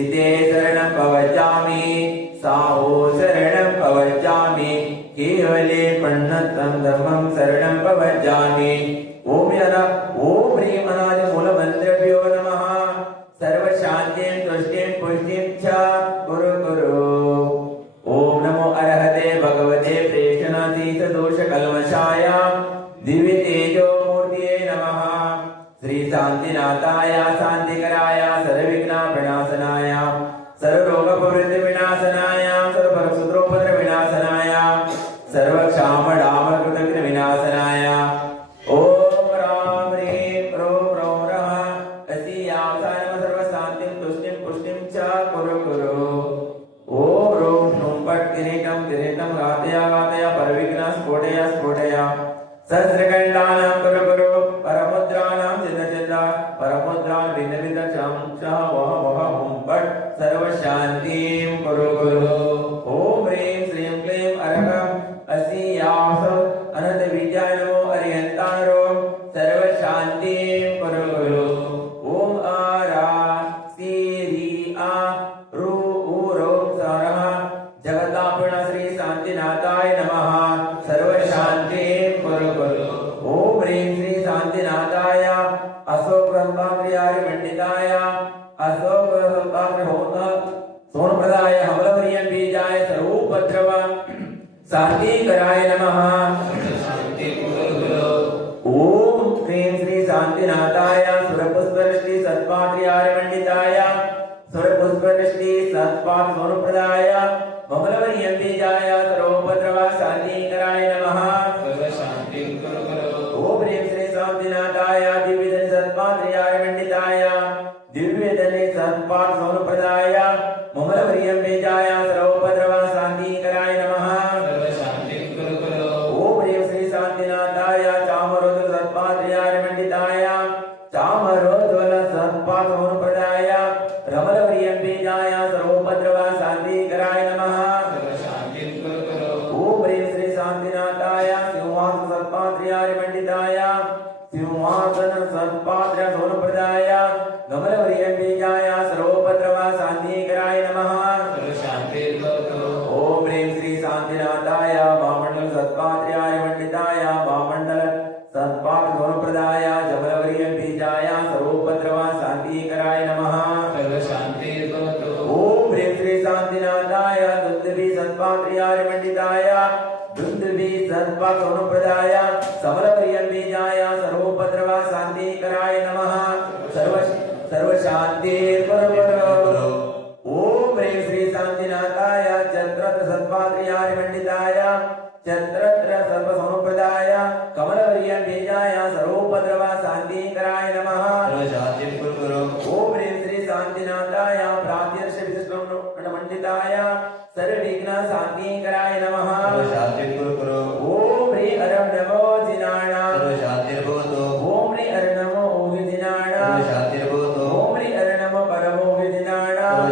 சிதே சரணம் பவஜாமி சாவோ சரணம் பவஜாமி கேவலே பண்ணத்தம் தமம் சரணம் பவஜாமி ஓம் யரா शान्तिं करोतु शांति कराय नमः। ओम श्रीं श्री शांतिनाथाय सुरपुष्पवृष्टि सत्पात्रियारमण्डिताय सुरपुष्पवृष्टि सत्पात् स्वरूपदाय, मंगलवर्यन्तेजाय, सर्वोपद्रवा शांति कराय नमः। ओम श्रीं श्री शांतिनाथाय दिव्यधन सत्पात्रियारमण्डिताय दिव्यधने सत्पात् स्वरूपदाय, मंगलवर्यन्तेजाय सर्वोपद्रवा सर्वोपद्रवा शांति सर्वशान्तिर्परपरो ॐ ह्रीं श्रीशान्तिनाथाय चन्द्रसत्पात्र्याय मण्डिताय चन्द्र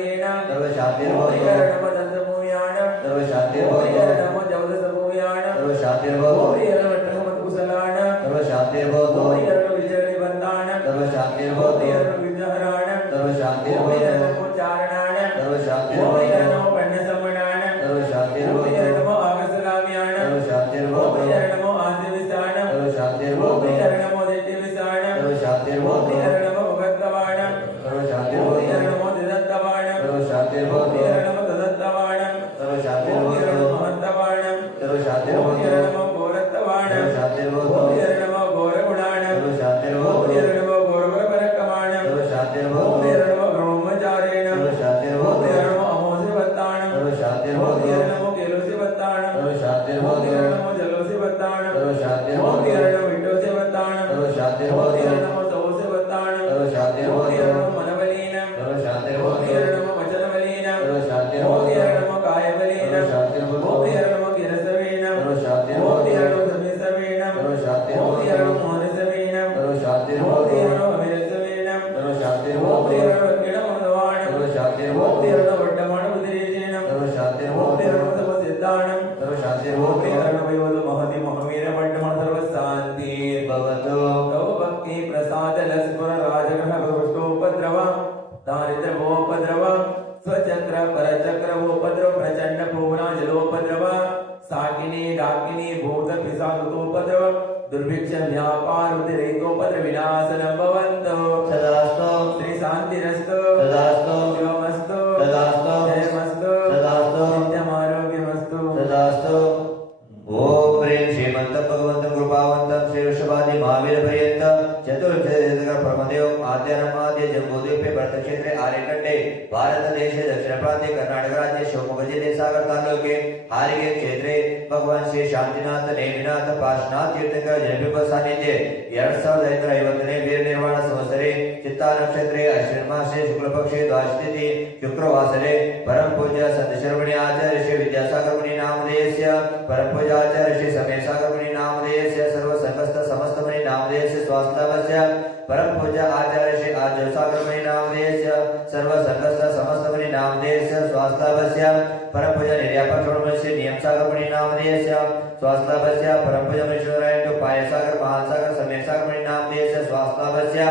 सर्वशान्तिर्भवतु सर्वशान्तिर्भवतु ಮಧ್ಯ ಜಂಬೂದ್ವೀಪ ಭರತ ಕ್ಷೇತ್ರ ಆರೆಕಟ್ಟೆ ಭಾರತ ದೇಶದ ದಕ್ಷಿಣ ಪ್ರಾಂತ್ಯ ಕರ್ನಾಟಕ ರಾಜ್ಯ ಶಿವಮೊಗ್ಗ ಜಿಲ್ಲೆ ಸಾಗರ ತಾಲೂಕೆ ಹಾರಿಗೆ ಕ್ಷೇತ್ರ ಭಗವಾನ್ ಶ್ರೀ ಶಾಂತಿನಾಥ ನೇಮಿನಾಥ ಪಾರ್ಶ್ವನಾಥ್ ತೀರ್ಥಂಕರ ಜನಬಿಂಬ ಸಾನ್ನಿಧ್ಯ ಎರಡ್ ಸಾವಿರದ ಐನೂರ ಐವತ್ತನೇ ವೀರ ನಿರ್ಮಾಣ ಸಂವತ್ಸರೆ ಚಿತ್ತಾ ನಕ್ಷತ್ರೆ ಅಶ್ವಿನ ಮಾಸೆ ಶುಕ್ಲ ಪಕ್ಷೆ ದ್ವಾಶತಿಥಿ ಶುಕ್ರವಾಸರೆ ಪರಂ ಪೂಜ್ಯ ಸಂತ ಶರ್ಮಣಿ ಆಚಾರ್ಯ ಶ್ರೀ ವಿದ್ಯಾಸಾಗರ ಮುನಿ ನಾಮಧೇಯಸ್ಯ ಪರಂ ಪೂಜ್ಯ ಆಚಾರ್ಯ ಶ್ರೀ ಸಮಯ ಸಾಗರ ಮುನಿ ನಾಮಧೇಯಸ್ಯ ಸರ್ವ ಸಂಕಷ್ಟ ಸಮಸ್ತ ಮುನಿ ನಾಮಧೇಯಸ್ಯ ಸ್ವಾಸ್ಥಾವಸ್ಯ ಪರಂ ಪೂಜ್ಯ ಆಚಾರ್ಯ श्वासलाभस्य परमपूजा निर्यापकरणमस्य नियमसागर परिणामदेयस्य श्वासलाभस्य परमपूजा महेश्वराय तो पायसागर, महासागर समयसागर परिणामदेयस्य श्वासलाभस्य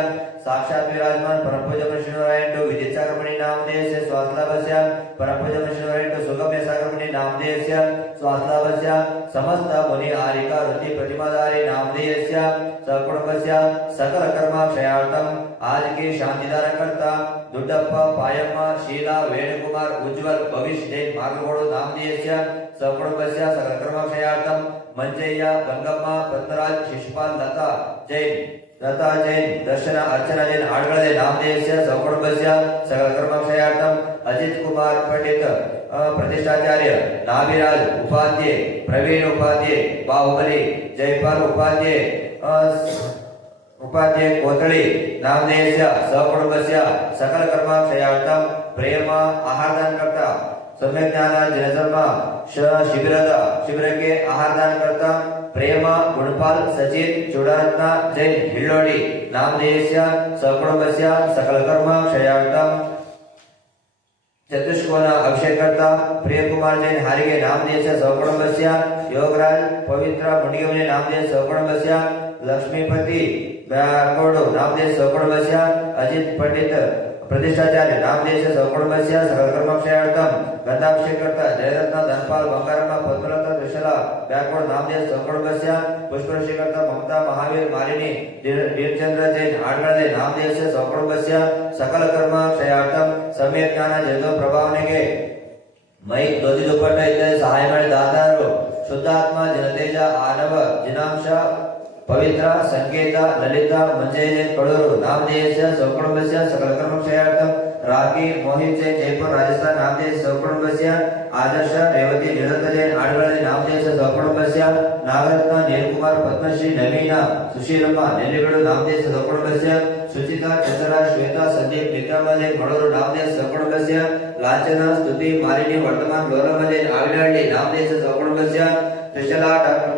साक्षात् विराजमान परमपूजा महेश्वराय तो विदितसागर परिणामदेयस्य श्वासलाभस्य परमपूजा महेश्वराय तो सुगम्य सागर परिणामदेयस्य श्वासलाभस्य समस्त मुनि आरिका रुचि प्रतिमाधारी नामदेयस्य तकुटुम्बस्य सकलकर्माक्षयार्थम् आलिके शान्तिदारकर्ता दुड्डप्प पायम्म शीला वेणुकुमार उज्ज्वल भविष् जैन मार्गकोडु नामधेयस्य सकुटुम्बस्य सकलकर्माक्षयार्थम् मञ्जय्य गङ्गम्म पद्मराज शिशुपाल लता जैन लता जैन दर्शना अर्चना जैन आडगळे नामधेयस्य सकुटुम्बस्य सकलकर्माक्षयार्थम् अजित कुमार पंडित प्रदेशाचार्य नाभिराज उपाध्याय प्रवीण उपाध्याय बाहुबली जयपाल उपाध्याय उपाध्याय कोतळी नामधेयस्य सहकुटुंबस्य सकल कर्माक्षयार्थं ಪ್ರೇಮ ಆಹಾರದಾನಕರ್ತ ಸಮ್ಯಜ್ಞಾನ ಜನಧರ್ಮ ಶಿಬಿರದ ಶಿಬಿರಕ್ಕೆ ಆಹಾರದಾನಕರ್ತ ಪ್ರೇಮ ಗುಣಪಾಲ್ ಸಚಿನ್ ಚೂಡರತ್ನ ಜೈನ್ ಹಿಳ್ಳೋಡಿ ನಾಮಧೇಯಸ್ಯ ಸಕುಟುಂಬಸ್ಯ ಸಕಲ ಕರ್ಮ ಕ್ಷಯಾರ್ಥಂ ચતુષ્કોના અભિષેક કરતા પ્રેમકુમાર જૈન હારીએ નામ દે છે સૌગણ બસ્યા યોગરાજ પવિત્ર મુનિઓને નામ દે સૌગણ બસ્યા લક્ષ્મીપતિ નામ દે સૌગણ બસ્યા અજીત પંડિત ప్రతిష్టాచార్య నామదేశ సౌకుణమస్య సకర్మక్షయార్థం గంధాభిషేకర్త జయరత్న ధన్పాల్ బంగారమ్మ పద్మలత త్రిశల బ్యాక్వర్డ్ నామదేశ సౌకుణమస్య పుష్పరుషికర్త మమతా మహావీర్ మాలిని వీరచంద్ర జైన్ ఆడగడే నామదేశ సౌకుణమస్య సకల కర్మ క్షయార్థం ಸಮ್ಯಕ್ జ్ఞాన ಜಗೋ ಪ್ರಭಾವನೆಗೆ మై ಧ್ವಜ ದುಪ್ಪಟ್ಟ ಇದ್ದರೆ ಸಹಾಯ ಮಾಡಿ శుద్ధాత్మ ಶುದ್ಧಾತ್ಮ ಜನತೇಜ ಆನವ ಪವಿತ್ರ ಸಂಕೇತ ಲಲಿತ ಮಂಜೇನೆ ಕಡೂರು ನಾಮಧೇಯಸ್ಯ ಸೌಕುಟುಂಬಸ್ಯ ಸಕಲ ಕರ್ಮಕ್ಷಯಾರ್ಥಂ ರಾಗಿ ಮೋಹಿತ್ ಜೈನ್ ಜೈಪುರ ರಾಜಸ್ಥಾನ ನಾಮಧೇಯ ಸೌಕುಟುಂಬಸ್ಯ ಆದರ್ಶ ರೇವತಿ ನಿರಂತರ ಜೈನ್ ಆಡುಗಳಲ್ಲಿ ನಾಮಧೇಯ ಸೌಕುಟುಂಬಸ್ಯ ನಾಗರತ್ನ ನೀಲ್ಕುಮಾರ್ ಪದ್ಮಶ್ರೀ ನವೀನ ಸುಶೀಲಮ್ಮ ನೆಲ್ಲಿಗಳು ನಾಮಧೇಯ ಸೌಕುಟುಂಬಸ್ಯ ಸುಚಿತಾ ಚಂದ್ರ ಶ್ವೇತಾ ಸಂದೀಪ್ ವಿಕ್ರಮಲೆ ಮಡೂರು ನಾಮದೇಶ ಸೌಕುಣಬಸ್ಯ ಲಾಂಛನ ಸ್ತುತಿ ಮಾಲಿನಿ ವರ್ತಮಾನ್ ಗೌರವಲೆ ಆಗಿಡಹಳ್ಳಿ ನಾಮದೇಶ ಸೌಕುಣಬಸ್ಯ ತ್ರಿಶಲಾ ಡಾಕ್ಟರ್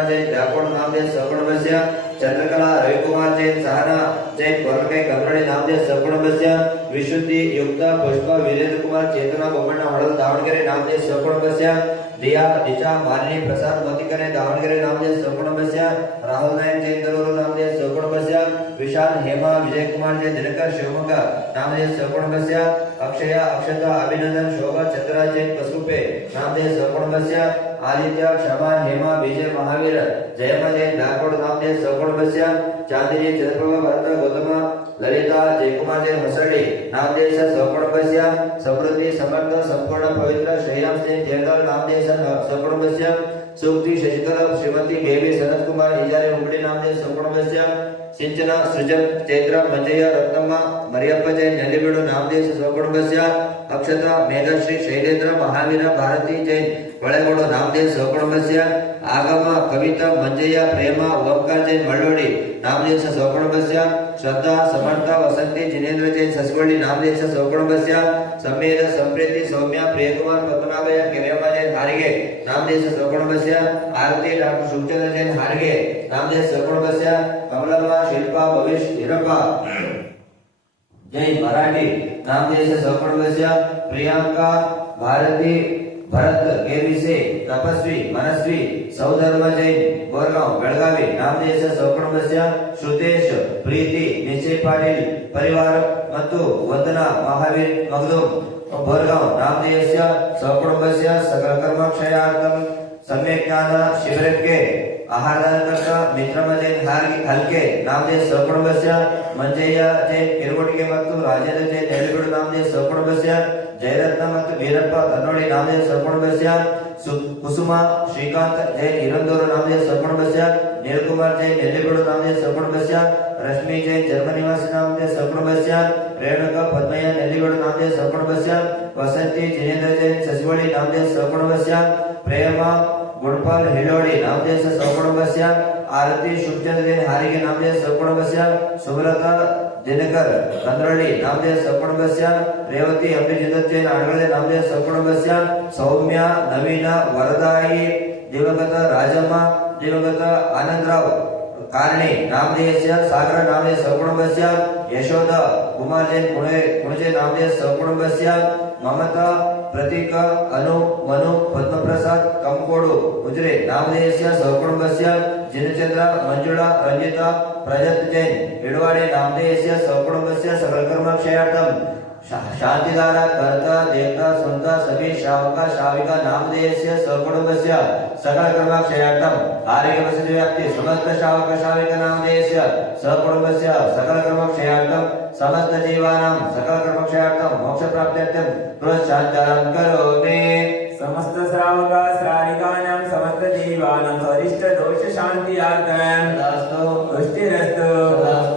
રામા જૈન ડાકોર નામદેવ સગુણ વસ્યા, ચંદ્રકલા, રવિકુમાર જૈન સહારા જૈન પરમભાઈ કમરણી નામદેવ સગુણ બસ્યા વિશુદ્ધિ, યુક્તા, પુષ્પા, વિરેન્દ્રકુમાર, ચેતના બોમણા વડલ દાવણગરે નામદેવ સગુણ બસ્યા દિયા દિશા માલિની પ્રસાદ મોતીકરે દાવણગીરે નામદેવ સૌગુણ બસ્યા રાહુલ નાયક ચેન્દ્રવરુ નામદેવ સૌગુણ બસ્યા વિશાલ હેમા વિજયકુમાર જે દિનકર શિવમંગા નામદેવ સૌગુણ બસ્યા અક્ષયા અક્ષતા અભિનંદન શોભા ચંદ્રા જૈન કસુપે નામદેવ સૌગુણ બસ્યા આદિત્ય ક્ષમા હેમા વિજય મહાવીર જયમા જૈન ડાકોર નામદેવ સૌગુણ બસ્યા ચાંદની ચંદ્રપ્રભા ભરત ગૌતમા લલિતા જયકુમારજી હસડી નામદેશ સપણ બસ્યા, સમૃદ્ધિ સમર્થ, સંપૂર્ણ પવિત્ર શ્રીરામસિંહ જેલદાર નામદેવ સપણ બસ્યા, સુખથી શશિકલા શ્રીમતી બેબી સનતકુમાર ઇજારે ઉમડી નામદેવ સંપૂર્ણ બસ્યા सिंचना सृजन, चैत्र मंजय रत्नम मरियप जय नलिबीड़ नामदेश सौकुटुबस्य अक्षत, मेघश्री, शैलेन्द्र, महावीर, भारती जय बड़ेगोड़ नामदेश सौकुटुबस्य आगम, कविता, मंजय, प्रेम, ओंकार जैन मलवड़ी नामदेश सौकुटुबस्य श्रद्धा, समर्थ, वसंति, जिनेन्द्र जैन, ससवली नामदेश सौकुटुबस्य समीर संप्रीति सौम्य, प्रियकुमार, पद्मनाभय केरेम जैन, हारगे नामदेश सौकुटुबस्य आरती, डॉक्टर सुचंद्र जैन, हारगे नामदेश सौकुटुबस्य कमलम्मा શિલ્પા ભવિષ હિરપ્પા જૈન મરાઠી નામદેશ સફળ વસ્યા પ્રિયંકા ભારતી ભરત કેવીસે તપસ્વી મનસ્વી સૌધર્મ જૈન બોરગાંવ ಬೆಳಗಾವಿ નામદેಶ ಸೌಕಣಮಸ್ಯ ಶ್ರುತೇಶ್ ಪ್ರೀತಿ ನಿಜಯ್ ಪಾಟೀಲ್ ಪರಿವಾರ ಮತ್ತು ವಂದನಾ ಮಹಾವೀರ್ ಮಗದೂಮ್ ಬೋರ್ಗಾಂವ್ ನಾಮದೇಶ ಸೌಕಣಮಸ್ಯ ಸಕಲ ಕರ್ಮಕ್ಷಯಾರ್ಥಂ ಸಮ್ಯಕ್ ಜ್ಞಾನ ಶಿಬಿರಕ್ಕೆ ಆಹಾರದಕ ಮಿಶ್ರಮಜೆ ಹಾಗೆ ಹಲ್ಕೆ ನಾಮದೇ ಸಪುಣಬಸ್ಯ ಮಂಜಯ್ಯ ಜೆ ಇರುಗುಡಿಗೆ ಮತ್ತು ರಾಜೇಂದ್ರ ಜೆ ನೆಲಗುಡು ನಾಮದೇ ಸಪುಣಬಸ್ಯ ಜಯರತ್ನ ಮತ್ತು ವೀರಪ್ಪ ಕನ್ನೋಳಿ ನಾಮದೇ ಸಪುಣಬಸ್ಯ ಕುಸುಮ ಶ್ರೀಕಾಂತ್ ಜೆ ಇರಂದೂರು ನಾಮದೇ ಸಪುಣಬಸ್ಯ ನೀಲಕುಮಾರ್ ಜೆ ನೆಲ್ಲಿಗುಡು ನಾಮದೇ ಸಪುಣಬಸ್ಯ ರಶ್ಮಿ ಜೆ ಜರ್ಮನಿವಾಸಿ ನಾಮದೇ ಸಪುಣಬಸ್ಯ ರೇಣುಕಾ ಪದ್ಮಯ್ಯ ನೆಲ್ಲಿಗುಡು ನಾಮದೇ ಸಪುಣಬಸ್ಯ ವಸಂತಿ ಜಿನೇಂದ್ರ ಜೈನ್ ಸಸಿವಳಿ ನಾಮದೇ ಸಪುಣಬಸ್ಯ ಪ್ರೇಮ गुणपाल हिलोडी नामदेव सकुटुंबस्य आरती शुभचंद्र हारिगे नामदेव सकुटुंबस्य सुब्रता दिनकर कंद्रळी नामदेव सकुटुंबस्य रेवती अंबी जिदत्ते नाडगळे नामदेव सकुटुंबस्य सौम्य नवीन वरदाई दिवंगत राजम्म दिवंगत आनंदराव कारणे नामदेवस्य सागर नामदेव सकुटुंबस्य यशोद कुमार जैन पुणे पुणे नामदेव सकुटुंबस्य ममता प्रतीक, अनु, मनु, पद्मप्रसाद, कंकोडु, उजरे नाम जिनचंद्र मंजुला रंजिता प्रजत जैन इडवाडे नामदेवस्य सहकुटुंबस्य सकलकर्म, क्षयार्थम। शा- शांतिदारा कर्ता देवता सुनता सभी श्रावका श्राविका नामदेवस्य सहकुटुंबस्य सकलकर्म क्षयार्थम आरोग्य वसति व्याप्ति समस्त श्रावक श्राविका नामदेवस्य सहकुटुंबस्य सकलकर्म क्षयार्थम समस्त जीवानां सकलकर्म क्षयार्थम मोक्ष प्राप्त्यर्थम प्रोत्साहनं करोमि। समस्त श्रावका श्राविकानां समस्त जीवानां स्वरिष्ट दोष शान्त्यार्थं तदास्तु। पुष्टिरस्तु तदास्तु।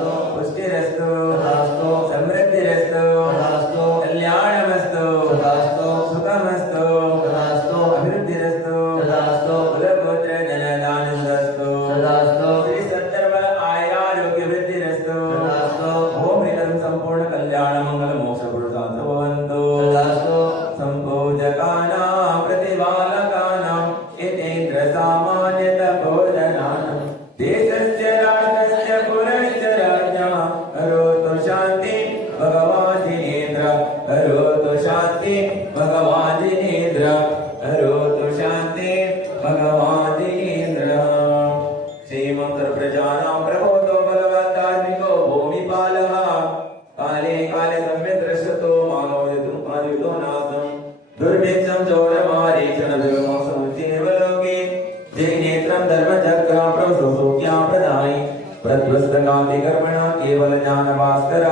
कर्मणा केवल ज्ञानभास्कर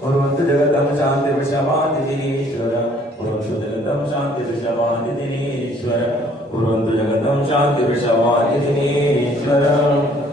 कुर्वन्तु जगतं शान्ति वृषभान्ति दिनीश्वर कुर्वन्तु जगतं शान्ति वृषभान्ति दिनीश्वर कुर्वन्तु जगतं शान्ति वृषभान्ति